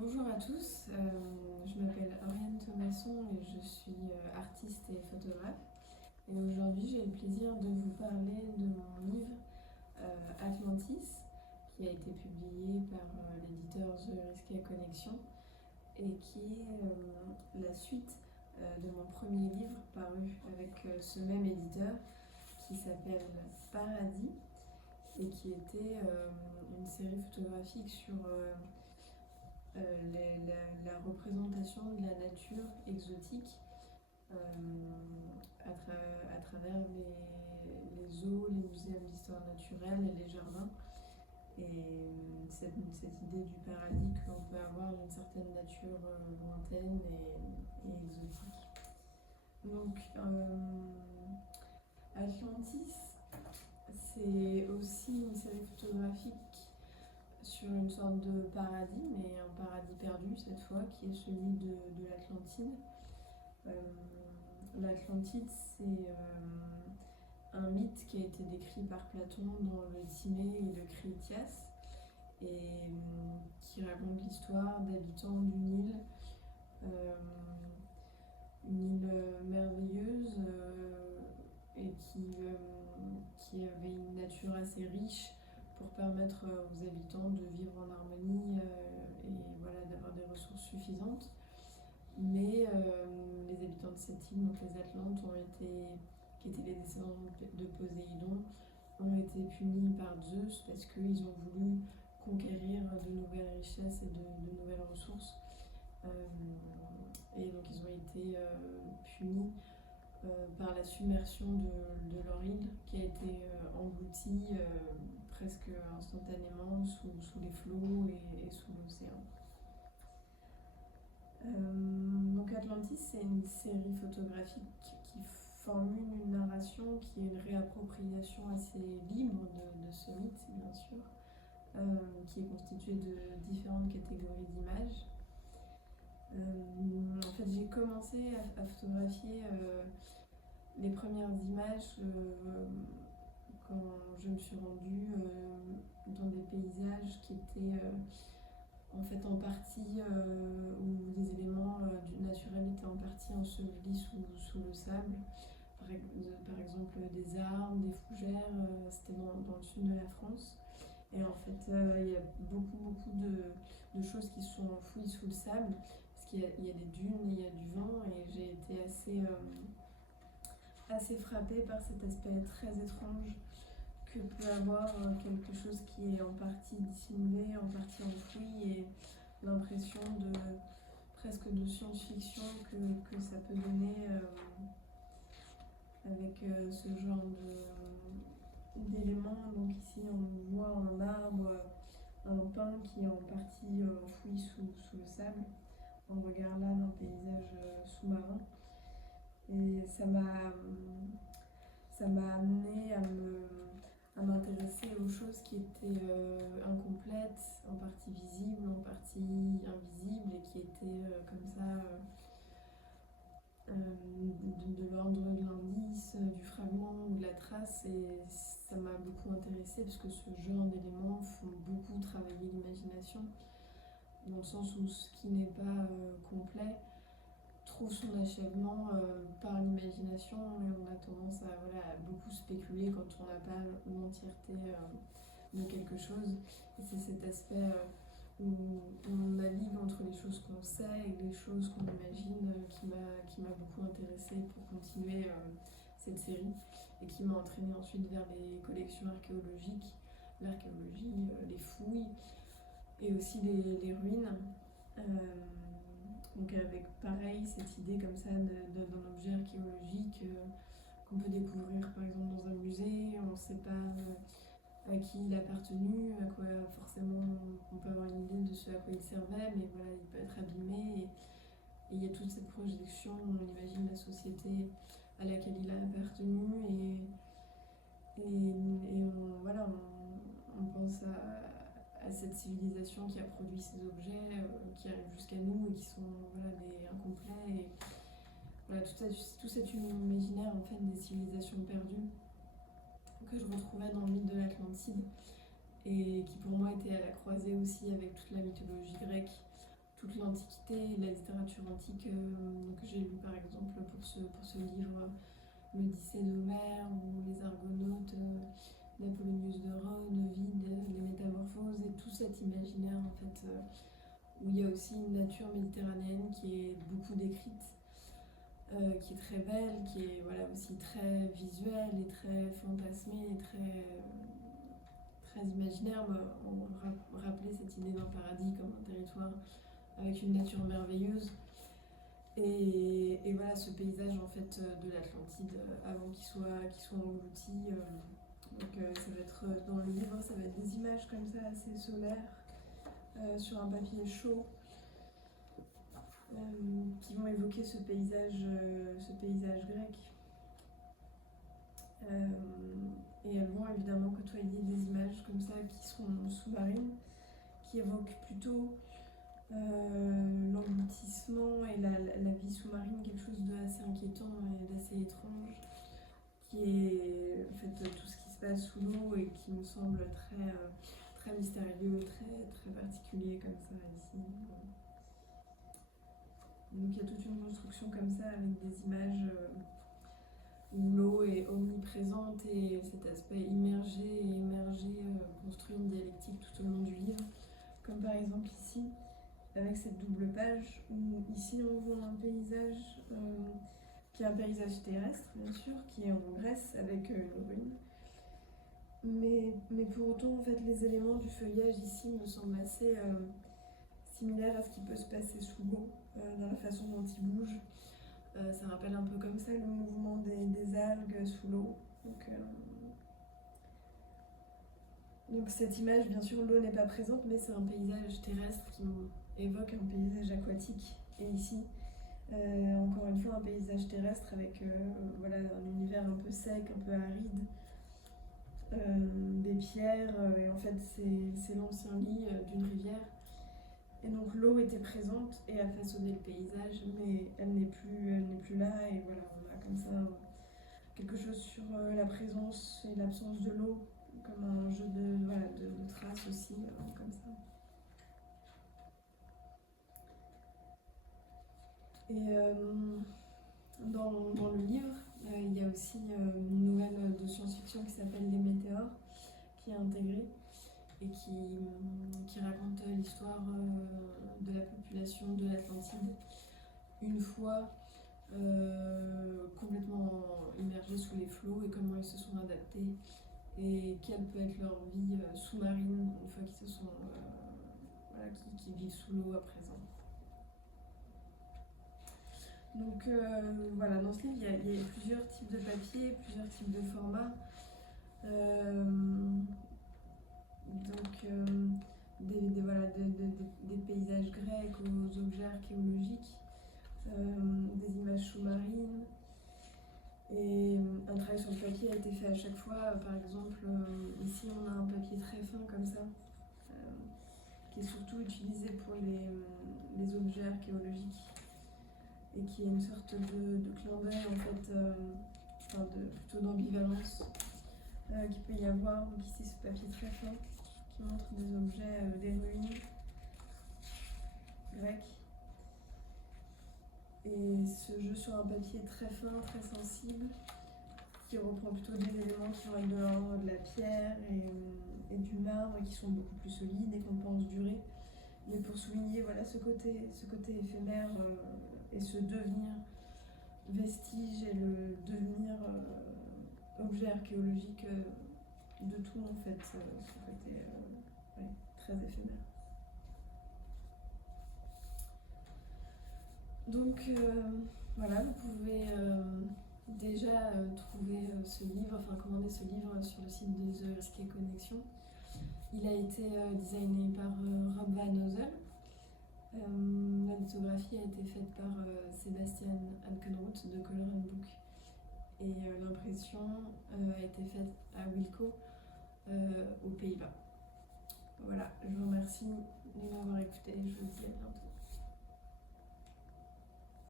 Bonjour à tous, je m'appelle Oriane Thomasson et je suis artiste et photographe. Et aujourd'hui, j'ai le plaisir de vous parler de mon livre Atlantis, qui a été publié par l'éditeur The Risqué Connection et qui est la suite de mon premier livre paru avec ce même éditeur qui s'appelle Paradis et qui était une série photographique sur la représentation de la nature exotique à travers les zoos, les muséums d'histoire naturelle et les jardins. Et cette idée du paradis que l'on peut avoir d'une certaine nature lointaine et exotique. Donc, Atlantis, c'est aussi une série photographique sur une sorte de paradis, mais un paradis perdu cette fois, qui est celui de l'Atlantide. L'Atlantide, c'est un mythe qui a été décrit par Platon dans le Timée et le Critias, et qui raconte l'histoire d'habitants une île merveilleuse et qui avait une nature assez riche pour permettre aux habitants de vivre en harmonie et voilà, d'avoir des ressources suffisantes. Mais les habitants de cette île, donc les Atlantes, qui étaient les descendants de Poséidon, ont été punis par Zeus parce qu'ils ont voulu conquérir de nouvelles richesses et de nouvelles ressources. Et donc ils ont été punis par la submersion de leur île qui a été engloutie presque instantanément sous les flots et sous l'océan. Donc Atlantis, c'est une série photographique qui formule une narration qui est une réappropriation assez libre de ce mythe, bien sûr, qui est constituée de différentes catégories d'images. En fait, j'ai commencé à photographier les premières images quand je me suis rendue dans des paysages qui étaient en fait en partie où des éléments du naturel étaient en partie ensevelis sous le sable. Par exemple des arbres, des fougères, c'était dans le sud de la France. Et en fait, il y a beaucoup de choses qui sont enfouies sous le sable, parce qu'il y a des dunes, il y a du vent, et j'ai été assez frappée par cet aspect très étrange que peut avoir quelque chose qui est en partie dissimulé, en partie enfoui, et l'impression presque de science-fiction que ça peut donner avec ce genre d'éléments. Donc ici on voit un arbre, un pin qui est en partie enfoui sous le sable. On regarde là d'un paysage sous-marin. Et ça m'a amené à m'intéresser aux choses qui étaient incomplètes, en partie visibles, en partie invisibles, et qui étaient comme ça de l'ordre de l'indice, du fragment ou de la trace. Et ça m'a beaucoup intéressée parce que ce genre d'éléments font beaucoup travailler l'imagination, dans le sens où ce qui n'est pas complet trouve son achèvement par l'imagination, et on a tendance à beaucoup spéculer quand on n'a pas l'entièreté de quelque chose. Et c'est cet aspect où on navigue entre les choses qu'on sait et les choses qu'on imagine qui m'a beaucoup intéressée pour continuer cette série, et qui m'a entraînée ensuite vers les collections archéologiques, l'archéologie, les fouilles et aussi les ruines. Donc avec pareil cette idée comme ça d'un objet archéologique qu'on peut découvrir par exemple dans un musée, on ne sait pas à qui il a appartenu, à quoi forcément on peut avoir une idée de ce à quoi il servait, mais voilà, il peut être abîmé, et il y a toute cette projection, on imagine la société à laquelle il a appartenu, et on pense à cette civilisation qui a produit ces objets qui arrivent jusqu'à nous et qui sont des incomplets. Et voilà, tout cet imaginaire en fait des civilisations perdues que je retrouvais dans le mythe de l'Atlantide, et qui pour moi était à la croisée aussi avec toute la mythologie grecque, l'Antiquité et la littérature antique que j'ai lu par exemple pour ce livre, l'Odyssée d'Homère ou les Argonautes, l'Apollonius de Rhodes, Ovide, les Métamorphoses et tout cet imaginaire en fait, où il y a aussi une nature méditerranéenne qui est beaucoup décrite, qui est très belle, qui est voilà, aussi très visuelle et très fantasmée et très imaginaire. On rappelait cette idée d'un paradis comme un territoire avec une nature merveilleuse. Et voilà, ce paysage en fait de l'Atlantide avant qu'il soit englouti. Donc ça va être dans le livre, ça va être des images comme ça assez solaires sur un papier chaud qui vont évoquer ce paysage grec. Et elles vont évidemment côtoyer des images comme ça qui seront sous-marines, qui évoquent plutôt l'engloutissement et la vie sous-marine, quelque chose d'assez inquiétant et d'assez étrange, qui est en fait tout ce qui se passe sous l'eau et qui me semble très mystérieux, très particulier comme ça ici. Donc il y a toute une construction comme ça avec des images où l'eau est omniprésente et cet aspect immergé et émergé construit une dialectique tout au long du livre, comme par exemple ici avec cette double page où ici on voit un paysage qui est un paysage terrestre bien sûr, qui est en Grèce avec une rune, mais pour autant en fait les éléments du feuillage ici me semblent assez similaires à ce qui peut se passer sous l'eau dans la façon dont il bouge. Ça rappelle un peu comme ça le mouvement des algues sous l'eau. Donc cette image, bien sûr, l'eau n'est pas présente, mais c'est un paysage terrestre qui évoque un paysage aquatique. Et ici, encore une fois, un paysage terrestre avec voilà, un univers un peu sec, un peu aride, des pierres, et en fait c'est l'ancien lit d'une rivière. Et donc l'eau était présente et a façonné le paysage, mais elle n'est plus là. Et voilà, on a comme ça quelque chose sur la présence et l'absence de l'eau, comme un jeu de traces aussi, comme ça. Et dans le livre, il y a aussi une nouvelle de science-fiction qui s'appelle Les Météores, qui est intégrée et qui raconte l'histoire de la population de l'Atlantide une fois complètement immergés sous les flots et comment ils se sont adaptés et quelle peut être leur vie sous-marine une fois qu'ils se sont voilà, qui vivent sous l'eau à présent. Donc voilà, dans ce livre il y a plusieurs types de papier, plusieurs types de formats. Des paysages grecs aux objets archéologiques, des images sous-marines. Et un travail sur le papier a été fait à chaque fois. Par exemple, ici on a un papier très fin comme ça, qui est surtout utilisé pour les objets archéologiques et qui est une sorte de clin d'œil en fait, plutôt d'ambivalence qu'il peut y avoir. Donc ici ce papier très fin qui montre des objets, des ruines grecques. Et ce jeu sur un papier très fin, très sensible, qui reprend plutôt des éléments qui vont être de l'ordre de la pierre et du marbre, et qui sont beaucoup plus solides et qu'on pense durer. Mais pour souligner voilà, ce côté éphémère et ce devenir vestige et le devenir objet archéologique de tout en fait, ce côté très éphémère. Donc voilà, vous pouvez déjà trouver ce livre, enfin commander ce livre sur le site de The Risqué Connection. Il a été designé par Rob Van Ozel. La lithographie a été faite par Sebastian Alkenroth de Color & Book. Et l'impression a été faite à Wilco aux Pays-Bas. Voilà, je vous remercie de m'avoir écouté et je vous dis à bientôt.